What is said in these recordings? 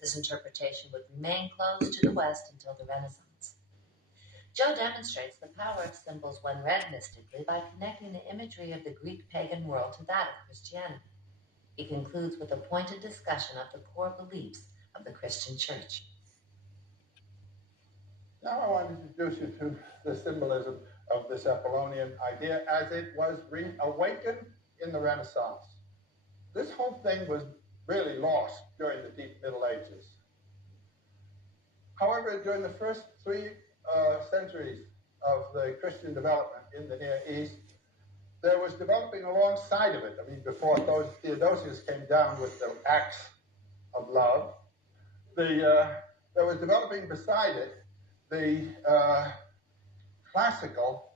This interpretation would remain closed to the West until the Renaissance. Joe demonstrates the power of symbols when read mystically by connecting the imagery of the Greek pagan world to that of Christianity. He concludes with a pointed discussion of the core beliefs of the Christian Church. Now I want to introduce you to the symbolism of this Apollonian idea as it was reawakened in the Renaissance. This whole thing was really lost during the deep Middle Ages. However, during the first three centuries of the Christian development in the Near East, there was developing alongside of it. I mean, before Theodosius came down with the axe of love, there was developing beside it the classical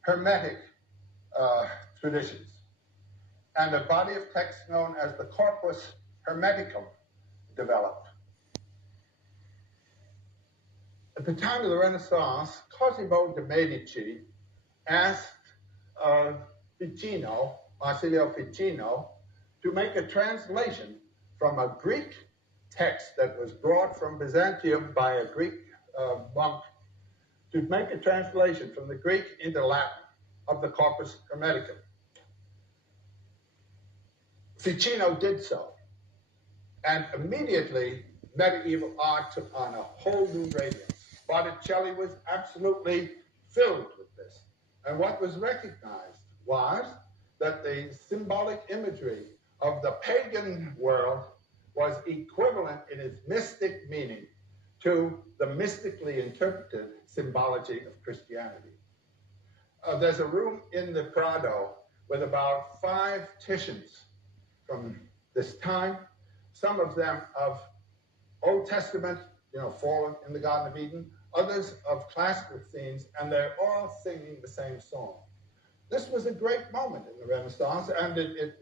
Hermetic traditions, and a body of text known as the Corpus Hermeticum developed. At the time of the Renaissance, Cosimo de' Medici asked Marsilio Ficino, to make a translation from a Greek text that was brought from Byzantium by a Greek monk, to make a translation from the Greek into Latin of the Corpus Hermeticum. Ficino did so, and immediately medieval art took on a whole new radiance. Botticelli was absolutely filled with this, and what was recognized was that the symbolic imagery of the pagan world was equivalent in its mystic meaning to the mystically interpreted symbology of Christianity. There's a room in the Prado with about 5 Titians from this time, some of them of Old Testament, fallen in the Garden of Eden, others of classical themes, and they're all singing the same song. This was a great moment in the Renaissance, and it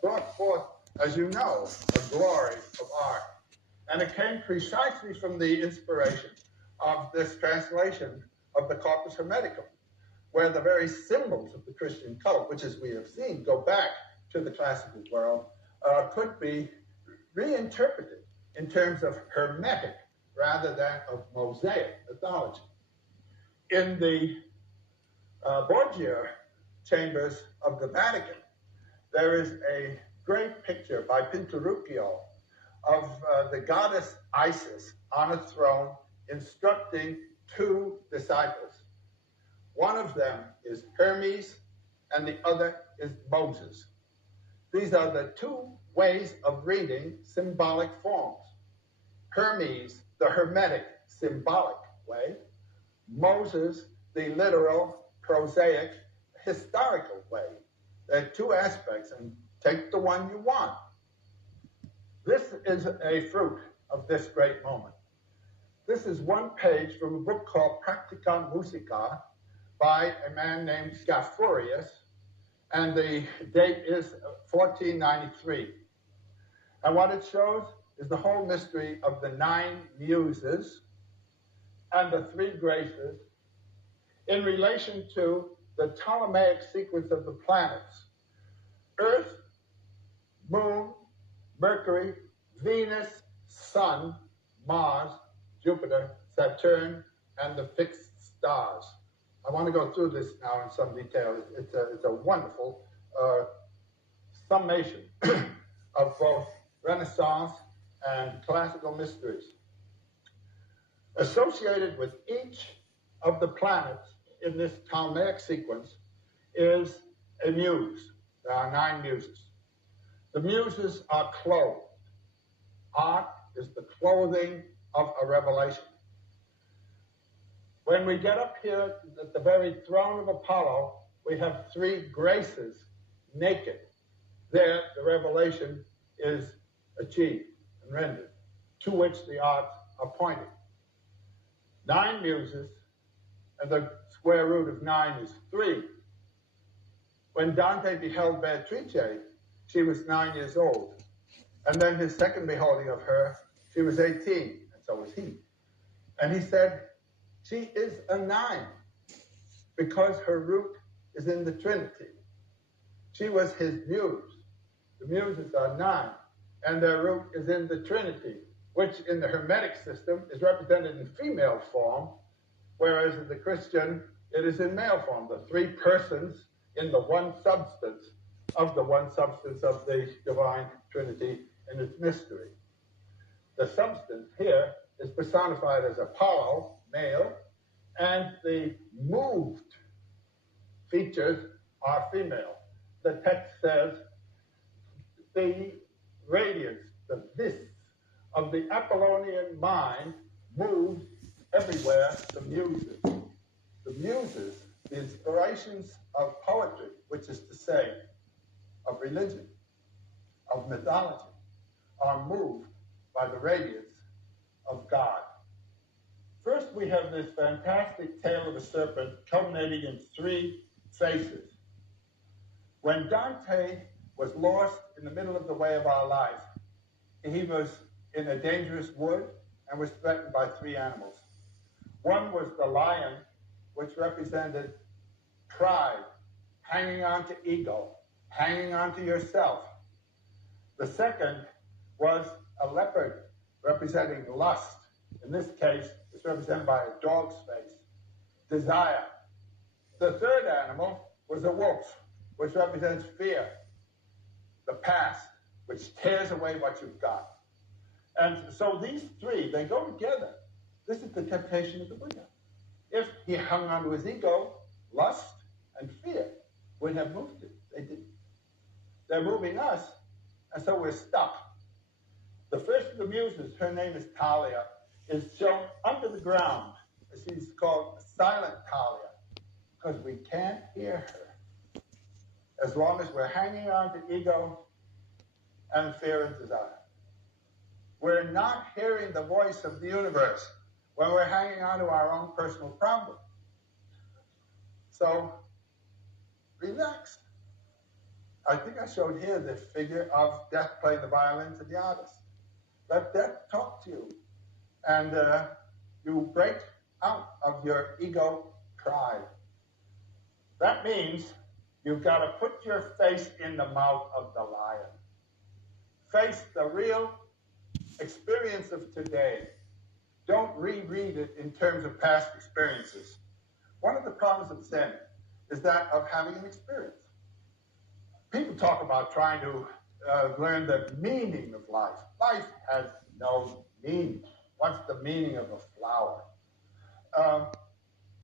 brought forth, as you know, a glory of art. And it came precisely from the inspiration of this translation of the Corpus Hermeticum, where the very symbols of the Christian cult, which, as we have seen, go back to the classical world, could be reinterpreted in terms of Hermetic rather than of Mosaic mythology. In the Borgia chambers of the Vatican, there is a great picture by Pinturicchio of the goddess Isis on a throne instructing 2 disciples. One of them is Hermes and the other is Moses. These are the 2 ways of reading symbolic forms. Hermes, the Hermetic symbolic way. Moses, the literal, prosaic, historical way. There are 2 aspects, and take the one you want. This is a fruit of this great moment. This is one page from a book called Practica Musica by a man named Scaphurius, and the date is 1493. And what it shows is the whole mystery of the 9 muses and the 3 graces in relation to the Ptolemaic sequence of the planets: Earth, Moon, Mercury, Venus, Sun, Mars, Jupiter, Saturn, and the fixed stars. I want to go through this now in some detail. It's a wonderful summation of both Renaissance and classical mysteries. Associated with each of the planets in this Ptolemaic sequence is a muse. There are 9 muses. The muses are clothed. Art is the clothing of a revelation. When we get up here at the very throne of Apollo, we have 3 graces naked. There, the revelation is achieved and rendered, to which the arts are pointing. 9 muses, and the square root of 9 is 3. When Dante beheld Beatrice, she was 9 years old. And then his second beholding of her, she was 18, and so was he. And he said, she is a 9, because her root is in the Trinity. She was his muse. The muses are 9, and their root is in the Trinity. which in the Hermetic system is represented in female form, whereas in the Christian, it is in male form, the three persons in the one substance of the divine Trinity in its mystery. The substance here is personified as Apollo, male, and the moved features are female. The text says, the radiance, the this of the Apollonian mind moves everywhere the muses. The muses, the inspirations of poetry, which is to say, of religion, of mythology, are moved by the radiance of God. First, we have this fantastic tale of a serpent culminating in three faces. When Dante was lost in the middle of the way of our life, he was in a dangerous wood and was threatened by three animals. One was the lion, which represented pride, hanging on to ego, hanging on to yourself. The second was a leopard, representing lust. In this case, it's represented by a dog's face, desire. The third animal was a wolf, which represents fear, the past, which tears away what you've got. And so these three, they go together. This is the temptation of the Buddha. If he hung on to his ego, lust and fear would have moved it. They didn't. They're moving us, and so we're stuck. The first of the muses, her name is Talia, is shown under the ground. She's called Silent Talia, because we can't hear her as long as we're hanging on to ego and fear and desire. We're not hearing the voice of the universe when we're hanging on to our own personal problem. So, relax. I think I showed here the figure of death playing the violin to the artist. Let death talk to you. And you break out of your ego pride. That means you've got to put your face in the mouth of the lion. Face the real experience of today. Don't reread it in terms of past experiences. One of the problems of Zen is that of having an experience. People talk about trying to learn the meaning of life. Life has no meaning. What's the meaning of a flower?